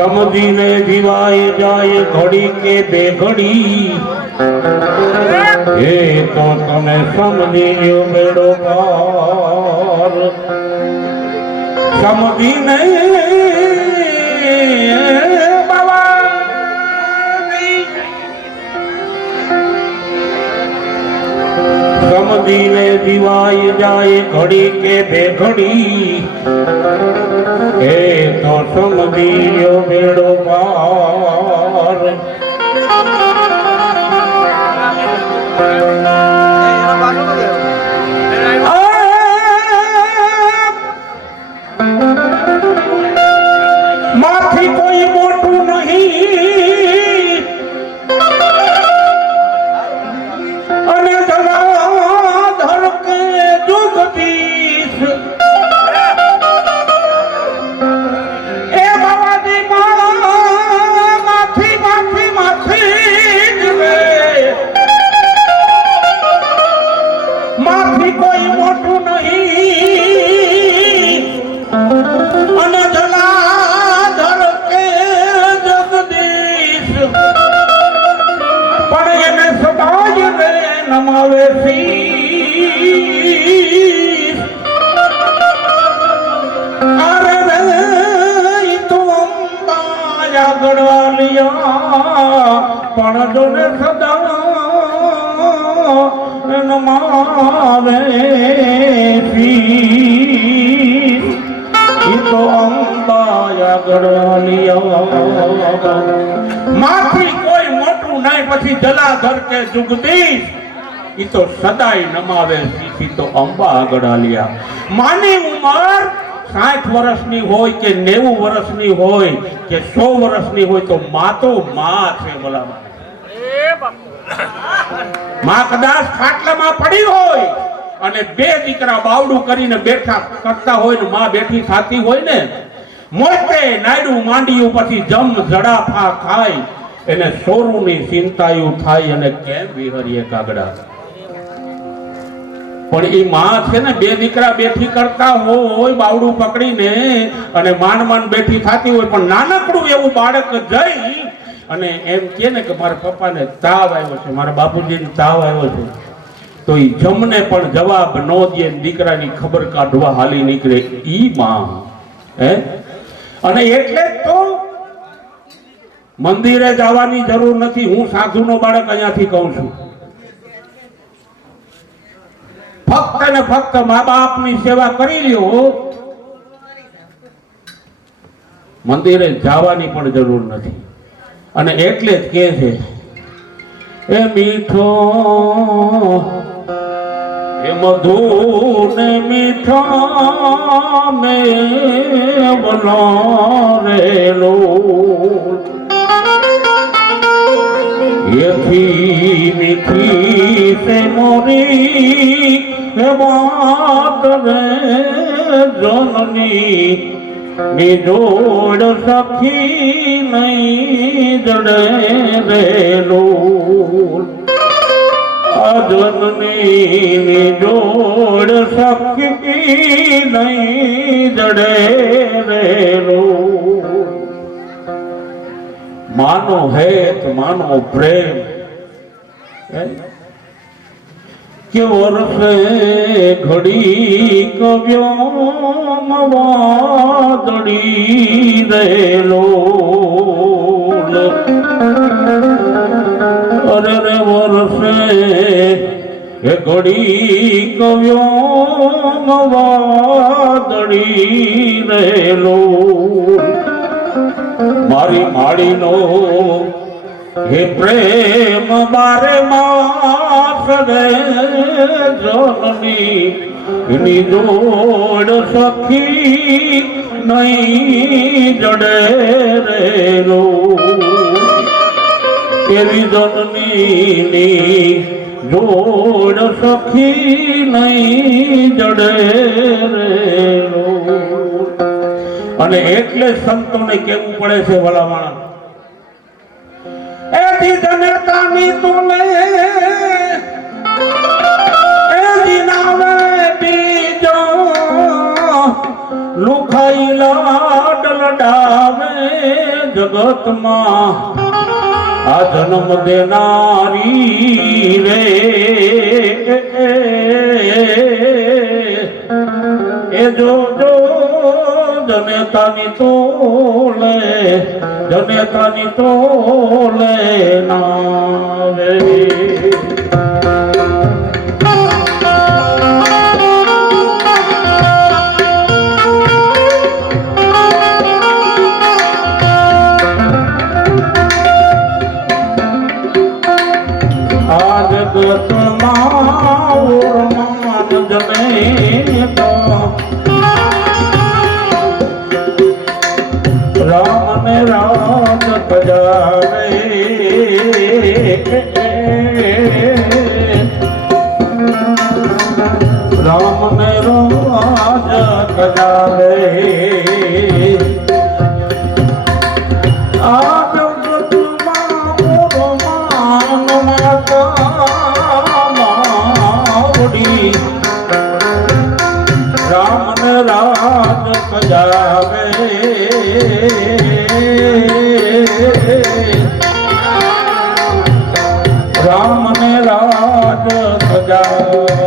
સમજીને જીવાય જાય ઘડી કે બે ઘડી. એ તો તમે સમજી ગયો મેળો સમજી સમજીને સમજીને જીવાય જાય ઘડી કે બે ઘડી. એ તો સમજી બેડો પાર. નમાવે પી તો માથી કોઈ મોટું નહીં પછી જલાધર કે જુગદીશ ઈ તો સદાય નમાવે ઈ તો અંબા આગળ માની ઉંમર સાઠ વર્ષની હોય કે નેવું વર્ષની હોય કે સો વર્ષની હોય તો મા તો મા છે ભલામાં માં કદાચ ખાટલામાં પડી હોય અને બે દીકરા બાવડું કરીને બેઠા કરતા હોય ને માં બેઠી થાતી હોય ને, મોટે નાયડું માંડ્યું પછી જમ જડાફા ખાય, એને સોરુની ચિંતાયું થાય અને કેમ વિહરીએ કાગડા? પણ એ માં છે ને, બે દીકરા બેઠી કરતા હોય, બાવડું પકડીને અને માંડ માંડ બેઠી થાતી હોય, પણ નાનકડું એવું બાળક જઈ અને એમ કે ને કે મારા પપ્પાને તાવ આવ્યો છે, મારા બાપુજીને તાવ આવ્યો છે, તો એ જમને પણ જવાબ ન દે દીકરાની ખબર કાઢવા હાલી નીકળે ઈ માં, હે? અને એટલે તો મંદિરે જવાની જરૂર નથી. હું સાધુનો બાળક અહીંયાથી કહું છું. ફક્ત ને ફક્ત મા બાપની સેવા કરી લ્યો. મંદિરે જવાની પણ જરૂર નથી. અને એટલે જ કે છે, એ મીઠો, એ મધુ ને મીઠા મે બનારેલો યથી મીઠી સે મોરી હે વાત રે જનની નિજોડ સખી નહીં જડે વેલું અજનની નિજોડ સખી નહીં જડે વેલું માનો હેત માનો પ્રેમ? કે વર્ષે ઘડી કવ્યો વાદળી રહેલો. અરે રે વર્ષે ઘડી કવ્યો વાદળી રહેલો. મારી માળીનો હે પ્રેમ, મારે માફ રે જનની ની જોડ સખી નહીં જડે રે રો એવી જનની જોડ સખી નહીં જડે રેલો અને એટલે સંતોને કેવું પડે છે ભલામણ એથી લુખાઈ લાડ લડાવે જગતમાં. આ જન્મ દેનારી રે. એ જો જો જનેતાની તોલે. જનેતાની તોલે નાવે. આ જગતમાં ઓરમાન Hare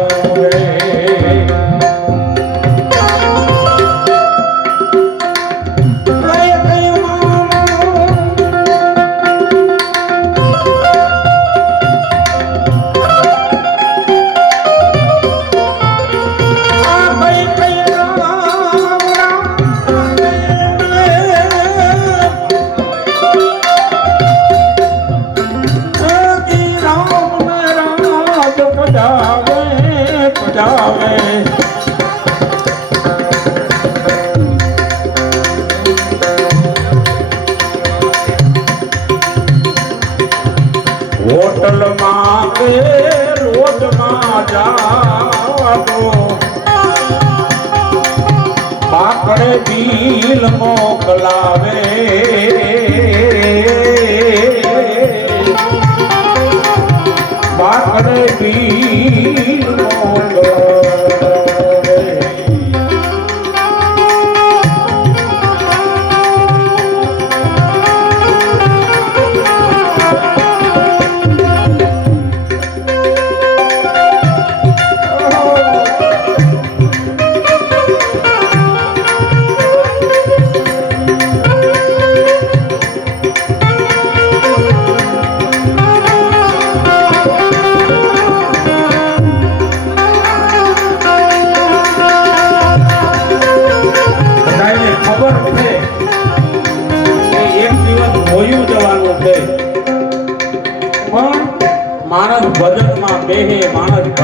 પાકડે બિલ મોકલાવે.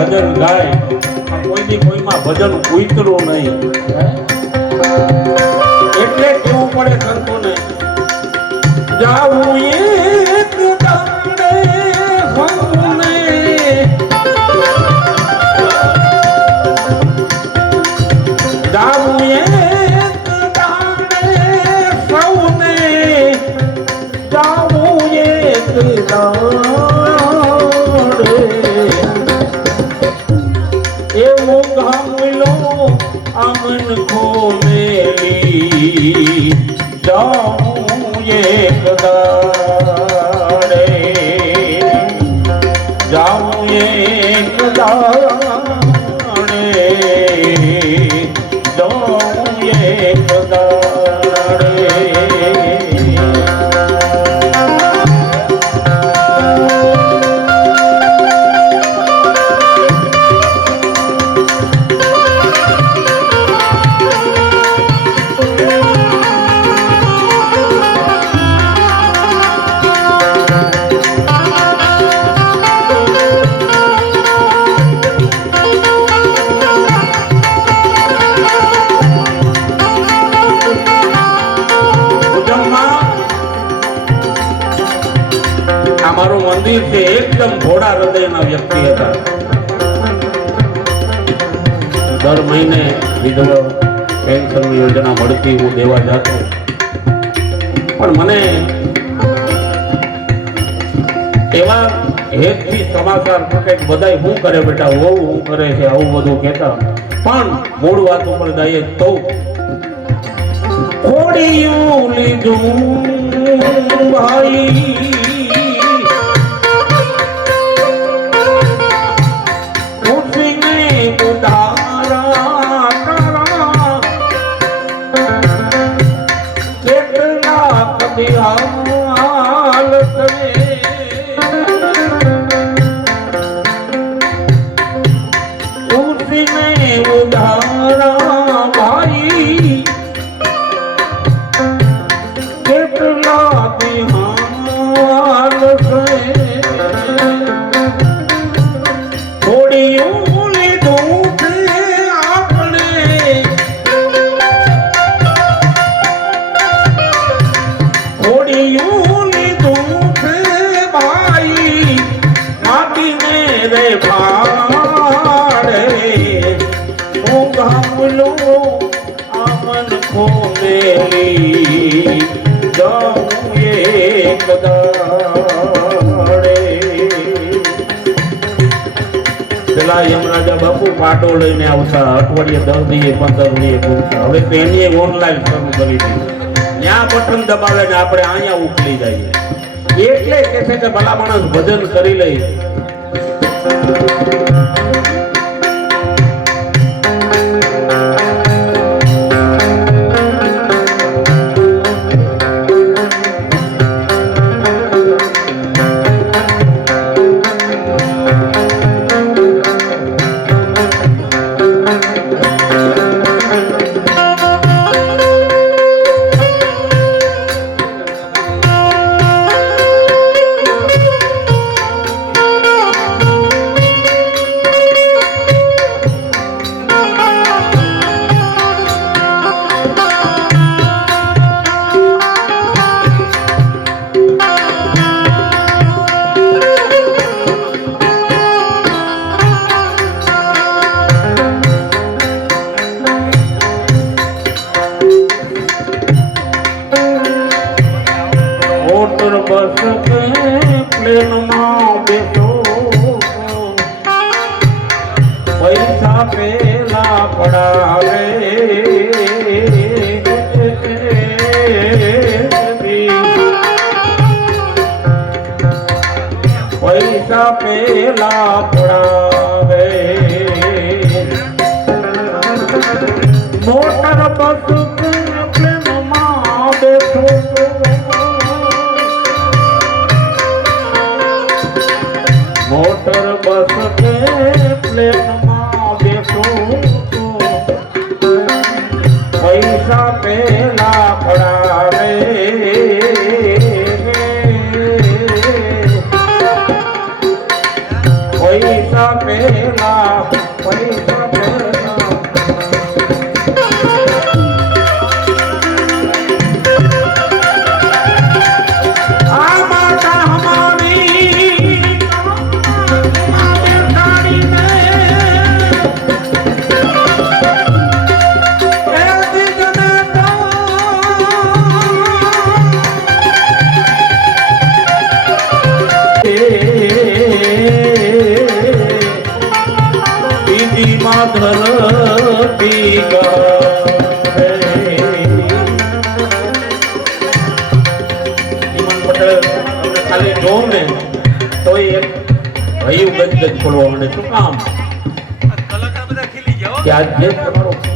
ભજન ગાય કોઈની કોઈમાં ભજન ઉતરું નહીં. don't આ મારું મંદિર છે એકદમ ભોળા હૃદયના વ્યક્તિ હતા. દર મહિને વિધવા પેન્શનની યોજના મળતી હું દેવા જતો. પણ મને એવા હેતથી સમાચાર કે બધાય હું કરે બેટા, વહુ હું કરે છે, આવું બધું કહેતા. પણ મૂળ વાત ઉપર જઈએ તો કોડિયું લીધું, ભાઈ. બાપુ લઈને આવતા અઠવાડિયે દસ દીએ પંદર પૂરતા હવે તો એની ઓનલાઈન શરૂ કરી દીધું. ત્યાં બટન દબાવે ને આપણે અહીંયા ઉકલી જઈએ. એટલે કે છે કે ભલા માણસ ભજન કરી લઈ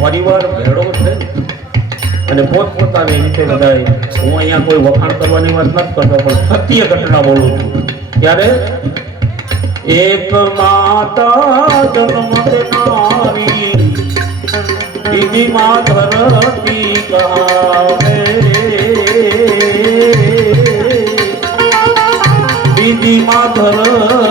પરિવાર ભેળો છે. અને બધાય હું અહીંયા કોઈ વખાણ કરવાની વાત નથી કરતો પણ સત્ય ઘટના બોલું છું. ત્યારે એક માતા જન્મ દેનારી બીજી મા ધરતી કહાવે. બીજી માં ધરતી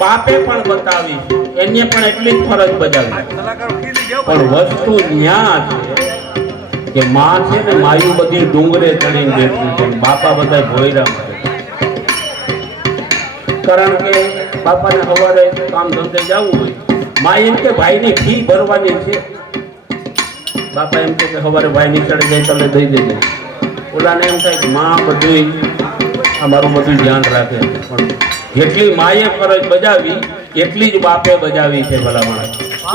બાપે પણ બતાવી. એને પણ એટલી જ ફરજ બજાવી. પણ વસ્તુ ન્યા છે કે માં છે ને માયું બધી ડુંગરે ચડીને બેઠું છે. બાપા બધા ભોયરા કારણ કે બાપાને સવારે કામ ધંધે જવું હોય. માં એમ કે ભાઈની ફી ભરવાની છે. બાપા એમ કે સવારે ભાઈ નીચડે જાય તમે દઈ દેજો. ઓલાને એમ થાય કે માં બધું અમારું બધું ધ્યાન રાખે. પણ જેટલી માએ ફરજ બજાવી, એટલી જ બાપે બજાવી છે ભલા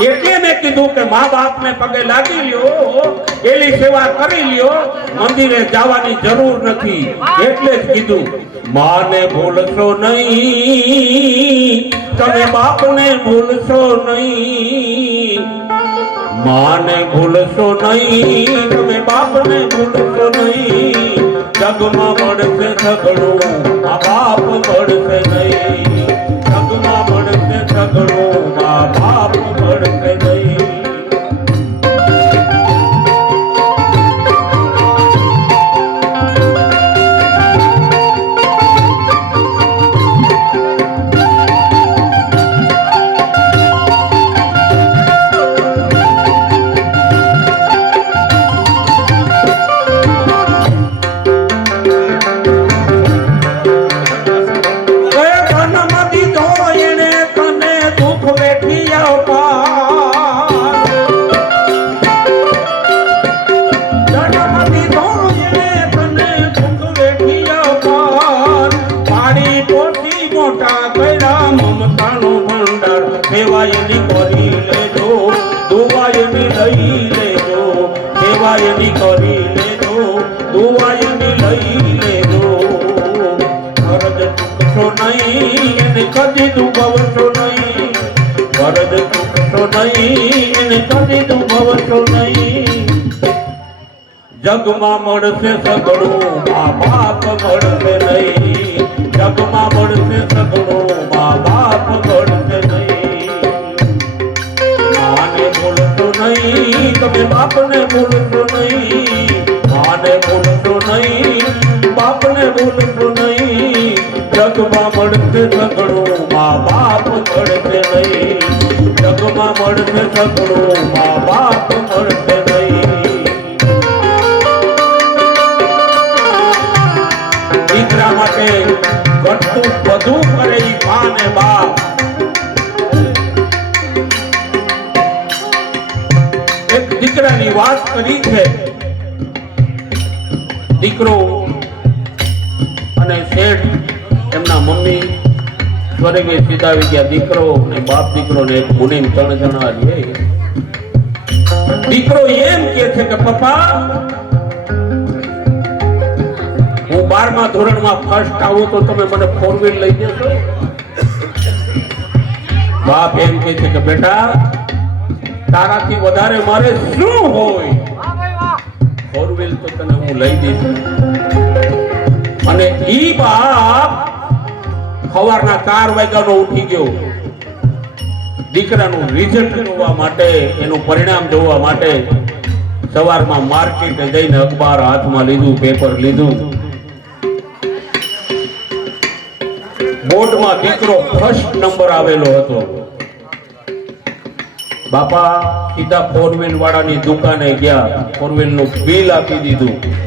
એટલે મેં કીધું કે મા બાપને પગે લાગી લ્યો એની સેવા કરી લ્યો, મંદિરે જવાની જરૂર નથી. એટલે જ કીધું, માને ભૂલશો નહીં, તમે બાપને ભૂલશો નહીં. માને ભૂલશો નહીં, તમે બાપને ભૂલશો નહીં. જગમાં મળશે ઝઘડું મા બાપ મળશે નહીં. જગમાં મળશે ઝઘડું મા બાપ મળશે નહીં એને કદી દુભવશો નહીં. જગમાં મળશે સગડું, મા બાપ મળશે નહીં. જગમાં મળશે સગડું, મા બાપ મળશે નહીં. માને ભૂલશો નહીં, તમે બાપને ભૂલશો નહીં. માને ભૂલશો નહીં, બાપને ભૂલશો નહીં. જગમાં મળશે સગડું, મા બાપ મળશે નહીં. મળશે સગડું મા બાપ મળશે નહીં. દીકરા માટે ઘટતું બધું કરે ઈ મા બાપ. એક દીકરાની વાત કરી છે. દીકરો અને શેઠ એમના મમ્મી સ્વર્ગે સીધાવી ગયા દીકરો ને બાપ દીકરો ને એક ત્રણ જણા રહે દીકરો એમ કે છે કે, પપ્પા, હું બારમા ધોરણમાં ફર્સ્ટ આવું તો તમે મને ફોર વ્હીલ લઈ જશો બાપ એમ કે છે કે, બેટા, તારાથી વધારે મારે શું હોય? ફોર વ્હીલ તો તને હું લઈ દઈશ. અને ઈ બાપ સવારના ચાર વાગ્યાનો ઉઠી ગયો. દીકરાનું રિઝલ્ટ જોવા માટે, એનું પરિણામ જોવા માટે સવારમાં માર્કેટે જઈને અખબાર હાથમાં લીધું પેપર લીધું. બોર્ડમાં દીકરો ફર્સ્ટ નંબર આવેલો હતો. બાપા, સીધા ફોર વાળાની દુકાને ગયા. ફોરનું બિલ આપી દીધું.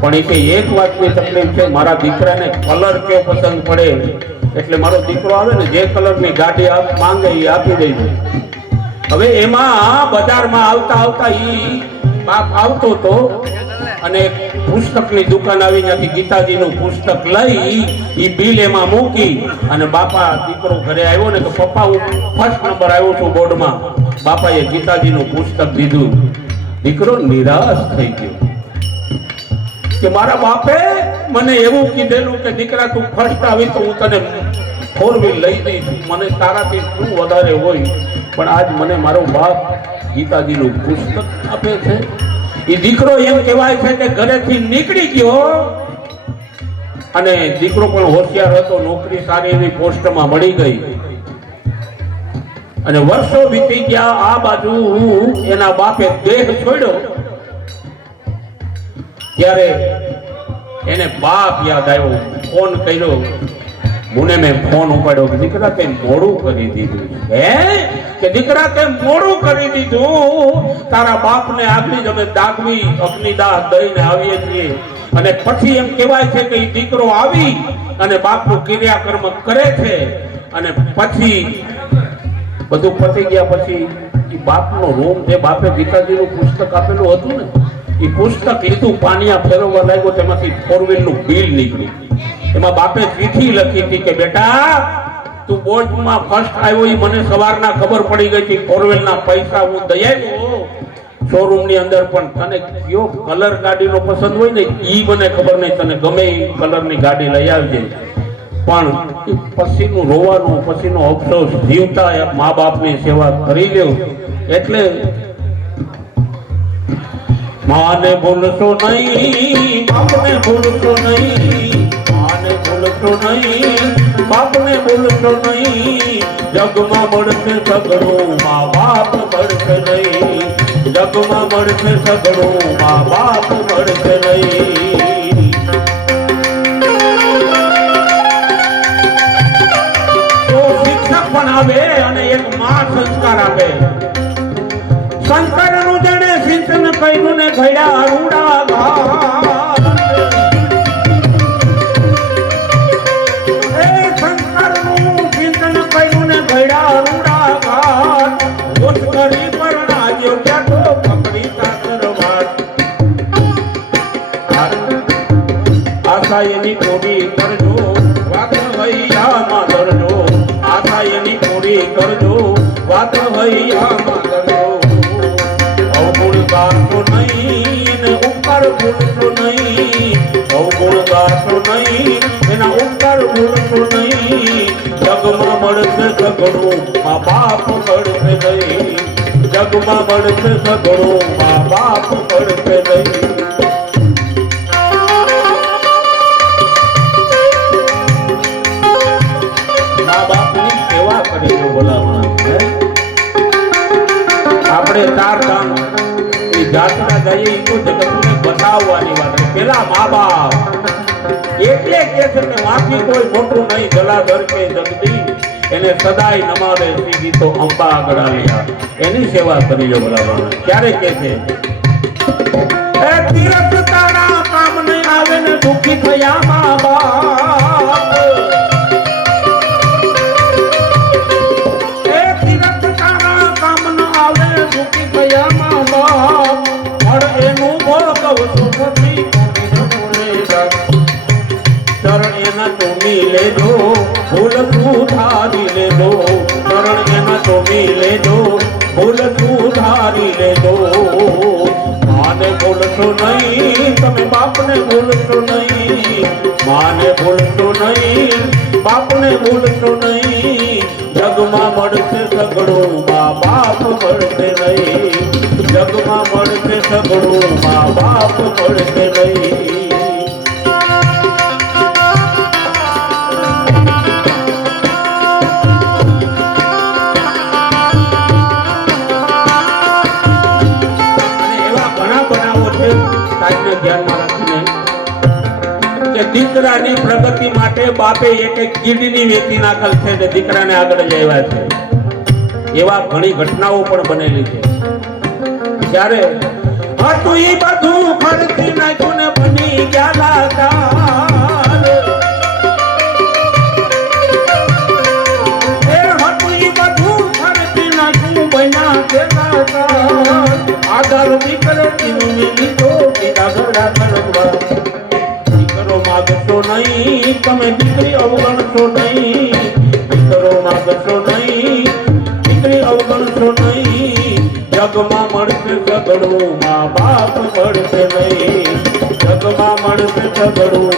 પણ એ કઈ એક વાતની તકલીફ છે મારા દીકરાને કલર કયો પસંદ પડે? એટલે મારો દીકરો આવે ને જે કલરની ગાડી આપ માંગે એ આપી દે હવે એમાં બજારમાં આવતા આવતા ઈ બાપ આવતો તો અને પુસ્તકની દુકાન આવી, ત્યાંથી ગીતાજીનું પુસ્તક લઈ એ બિલ એમાં મૂકી અને બાપા દીકરો ઘરે આવ્યો ને તો પપ્પા હું ફર્સ્ટ નંબર આવ્યો છું બોર્ડમાં. બાપાએ ગીતાજીનું પુસ્તક દીધું. દીકરો નિરાશ થઈ ગયો. કે મારા બાપે મને એવું કીધેલું કે દીકરા, તું ફર્સ્ટ આવી તો હું તને ફોર વ્હીલ લઈ દઈશ મને તારાથી શું વધારે હોય? પણ આજ મને મારો બાપ ગીતાજીનું પુસ્તક આપે છે. એ દીકરો એમ કહેવાય છે કે ઘરેથી નીકળી ગયો અને દીકરો પણ હોશિયાર હતો, નોકરી સારી એવી પોસ્ટમાં મળી ગઈ. અને વર્ષો વીતી ગયા, આ બાજુ એના બાપે દેહ છોડ્યો. ત્યારે એને બાપ યાદ આવ્યો, ફોન કર્યો. મુને મેં ફોન ઉપાડ્યો કે દીકરા તે મોડું કરી દીધું હે? કે દીકરા તે મોડું કરી દીધું? તારા બાપને આગલી જ અમે દાગવી, અગ્નિદાહ દઈને આવીએ છીએ. અને પછી એમ કહેવાય છે કે દીકરો આવી અને બાપનું ક્રિયાકર્મ કરે છે. અને પછી બધું પતી ગયા પછી બાપનો રૂમ જે બાપે ગીતાજીનું પુસ્તક આપેલું હતું ને? એ પુસ્તક લીધું, પાનિયા ફેરવવા લાગ્યો, તેમાંથી ફોરવેલનું નું બિલ નીકળ્યું. એમાં બાપે ચીઠી લખી હતી કે, બેટા, તું બોર્ડમાં ફર્સ્ટ આવ્યો એ મને સવારના ખબર પડી ગઈ હતી ફોરવેલના ના પૈસા હું દઈ શોરૂમની અંદર પણ તને કયો કલર ગાડીનો પસંદ હોય ને, ઈ મને ખબર નહીં, તને ગમે એ કલરની ગાડી લઈ આવજે. પણ પછીનું રોવાનું પછીનો અફસોસ જીવતા એ મા બાપની સેવા કરી લેવું. એટલે માને ભૂલશો નહીં, બાપને ભૂલશો નહીં, માને ભૂલશો નહીં, બાપને ભૂલશો નહીં. જગમાં મળશે સગડો, મા બાપ મળશે નહીં. જગમાં મળશે સગડો, મા બાપ મળશે નહીં. આવે અને એક મા સંસ્કાર આપે. સિંચન કર્યું ને ઘડ્યા રૂડા ઘાટ. એ સંસ્કારનું સિંચન કર્યું ને ઘડ્યા રૂડા ઘાટ. હોશ કરી કરજો, વાત હૈયામાં ધરજો આશા એની પૂરી કરજો, વાત હૈયામાં ધરજો ગાશો નહીં ઉપકાર ભૂલશો નહીં. અવગુણ ગાશો નહીં એના ઉપકાર ભૂલશો નહીં. જગમાં મળશે સગડો, મા બાપ મળશે નહીં. જગમાં મળશે સગડો, મા બાપ મળશે નહીં. આપણે ચાર ધામ એ જઈએ એ તો જગતને બતાવવાની વાત પેલા મા બાપ એટલે કે છે કે માફી કોઈ મોટું નહીં. જલાધર કે જગદી એને સદાય નમાવે સીધી તો અંબા આગળ એની સેવા કરી લો બરાબર ક્યારે કે છે? એ તીરથ તારા કામ નહીં આવે ને દુઃખી થયા. એના ચોમી લેજો ભૂલ સુધારી લેજો ચરણ એના ચોમી લેજો ભૂલ સુધારી લેજો માને ભૂલશો નહીં, તમે બાપને ભૂલશો નહીં, માને ભૂલશો નહીં, બાપને ભૂલશો નહીં. જગમાં મળશે સગડું, મા બાપ મળશે નહીં. જગમાં મળશે સગડું, મા બાપ મળશે નહીં. દીકરાની પ્રગતિ માટે બાપે એક એક કિડની વેચી નાખેલ છે ને દીકરાને આગળ લેવા છે. એવા ઘણી ઘટનાઓ પણ બનેલી છે. ત્યારે હતું એ બધું ફરતી નાખ્યું ને બની ગયા હતા આગળ દીકરાનો મેં લીધો કે આગળ દીકરો માગશો નહીં, તમે દીકરી અવગણશો નહીં દીકરો માગશો નહીં, દીકરી અવગણશો નહીં, જગમાં મળશે સગડું મા બાપ મળશે નહીં, જગમાં મળશે સગડું